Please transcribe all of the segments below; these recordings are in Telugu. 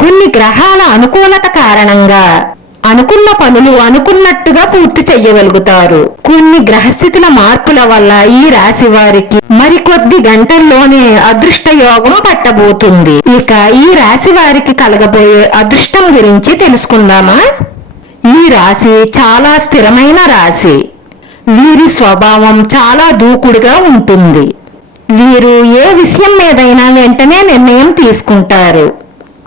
కొన్ని గ్రహాల అనుకూలత కారణంగా అనుకున్న పనులు అనుకున్నట్టుగా పూర్తి చెయ్యగలుగుతారు. కొన్ని గ్రహస్థితుల మార్పుల వల్ల ఈ రాశి వారికి మరికొద్ది గంటల్లోనే అదృష్ట యోగం పట్టబోతుంది. ఇక ఈ రాశి వారికి కలగబోయే అదృష్టం గురించి తెలుసుకుందామా? ఈ రాశి చాలా స్థిరమైన రాశి. వీరి స్వభావం చాలా దూకుడుగా ఉంటుంది. వీరు ఏ విషయం మీదైనా వెంటనే నిర్ణయం తీసుకుంటారు.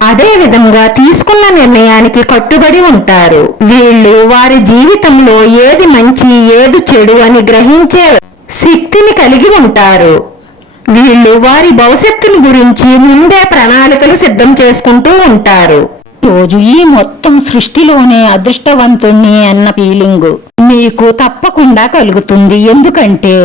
అదే విధంగా తీసుకున్న నిర్ణయానికి కట్టుబడి ఉంటారు. వీళ్ళు వారి జీవితంలో ఏది మంచి ఏది చెడు అని గ్రహించే శక్తిని కలిగి ఉంటారు. వీళ్ళు వారి భవిష్యత్తుని గురించి ముందే ప్రణాళికలు సిద్ధం చేసుకుంటూ ఉంటారు. రోజు ఈ మొత్తం సృష్టిలోనే అదృష్టవంతుణ్ణి అన్న ఫీలింగ్ మీకు తప్పకుండా కలుగుతుంది. ఎందుకంటే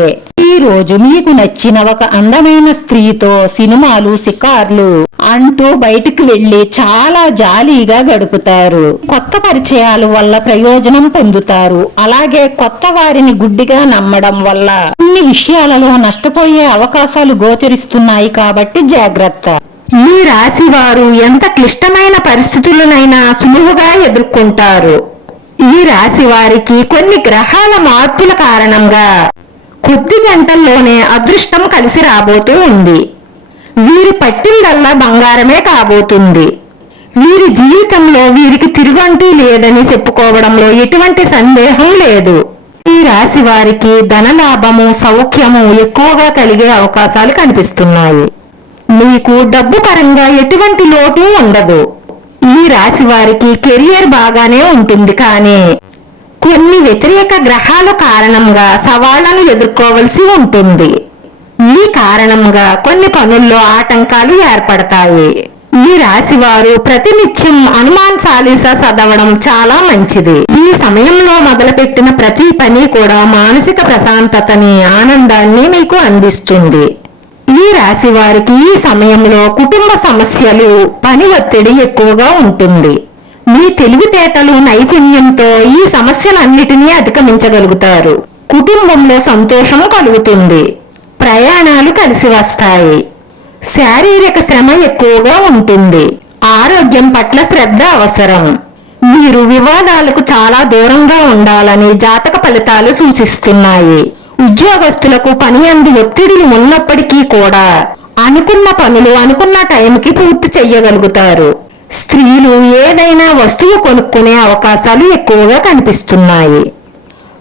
ఈ రోజు మీకు నచ్చిన ఒక అందమైన స్త్రీతో సినిమాలు షికార్లు అంటూ బయటికి వెళ్ళి చాలా జాలీగా గడుపుతారు. కొత్త పరిచయాల వల్ల ప్రయోజనం పొందుతారు. అలాగే కొత్త వారిని గుడ్డిగా నమ్మడం వల్ల కొన్ని విషయాలలో నష్టపోయే అవకాశాలు గోచరిస్తున్నాయి కాబట్టి జాగ్రత్త. ఈ రాశి వారు ఎంత క్లిష్టమైన పరిస్థితులనైనా సులువుగా ఎదుర్కొంటారు. ఈ రాశి వారికి కొన్ని గ్రహాల మార్పుల కారణంగా కొద్ది గంటల్లోనే అదృష్టం కలిసి రాబోతూ ఉంది. వీరు పట్టిందల్లా బంగారమే కాబోతుంది. వీరి జీవితంలో వీరికి తిరుగంటూ లేదని చెప్పుకోవడంలో ఎటువంటి సందేహం లేదు. ఈ రాశి వారికి ధనలాభము సౌఖ్యము ఎక్కువగా కలిగే అవకాశాలు కనిపిస్తున్నాయి. మీకు డబ్బు పరంగా ఎటువంటి లోటు ఉండదు. ఈ రాశి వారికి కెరియర్ బాగానే ఉంటుంది కానీ కొన్ని వ్యతిరేక గ్రహాల కారణంగా సవాళ్ళను ఎదుర్కోవలసి ఉంటుంది. ఈ కారణంగా కొన్ని పనుల్లో ఆటంకాలు ఏర్పడతాయి. ఈ రాశి వారు ప్రతినిత్యం హనుమాన్ చాలీసా చదవడం చాలా మంచిది. ఈ సమయంలో మొదలుపెట్టిన ప్రతి పని కూడా మానసిక ప్రశాంతతని ఆనందాన్ని మీకు అందిస్తుంది. ఈ రాశి వారికి ఈ సమయంలో కుటుంబ సమస్యలు పని ఒత్తిడి ఎక్కువగా ఉంటుంది. మీ తెలివితేటలు నైపుణ్యంతో ఈ సమస్యలన్నిటినీ అధిగమించగలుగుతారు. కుటుంబంలో సంతోషం కలుగుతుంది. ప్రయాణాలు కలిసి వస్తాయి. శారీరక శ్రమ ఎక్కువగా ఉంటుంది. ఆరోగ్యం పట్ల శ్రద్ధ అవసరం. మీరు వివాదాలకు చాలా దూరంగా ఉండాలని జాతక ఫలితాలు సూచిస్తున్నాయి. ఉద్యోగస్తులకు పని అందు ఒత్తిడిలు ఉన్నప్పటికీ కూడా అనుకున్న పనులు అనుకున్న టైంకి పూర్తి చెయ్యగలుగుతారు. స్త్రీలు ఏదైనా వస్తువు కొనుక్కునే అవకాశాలు ఎక్కువగా కనిపిస్తున్నాయి.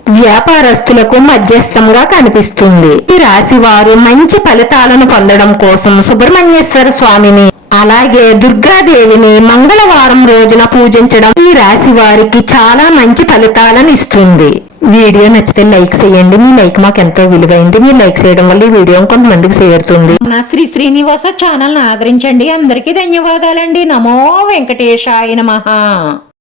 వ్యాపారస్తులకు మధ్యస్థంగా కనిపిస్తుంది. ఈ రాశి వారు మంచి ఫలితాలను పొందడం కోసం సుబ్రహ్మణ్యేశ్వర స్వామిని అలాగే దుర్గాదేవిని మంగళవారం రోజున పూజించడం ఈ రాశి వారికి చాలా మంచి ఫలితాలను ఇస్తుంది. వీడియో నచ్చితే లైక్ చేయండి. మీ లైక్ మాకు ఎంతో విలువైంది. మీ లైక్ చేయడం వల్ల ఈ వీడియో కొంతమందికి చేరుతుంది. నా శ్రీ శ్రీనివాస ఛానల్ ఆదరించండి. అందరికీ ధన్యవాదాలండి. నమో వెంకటేశాయ మహా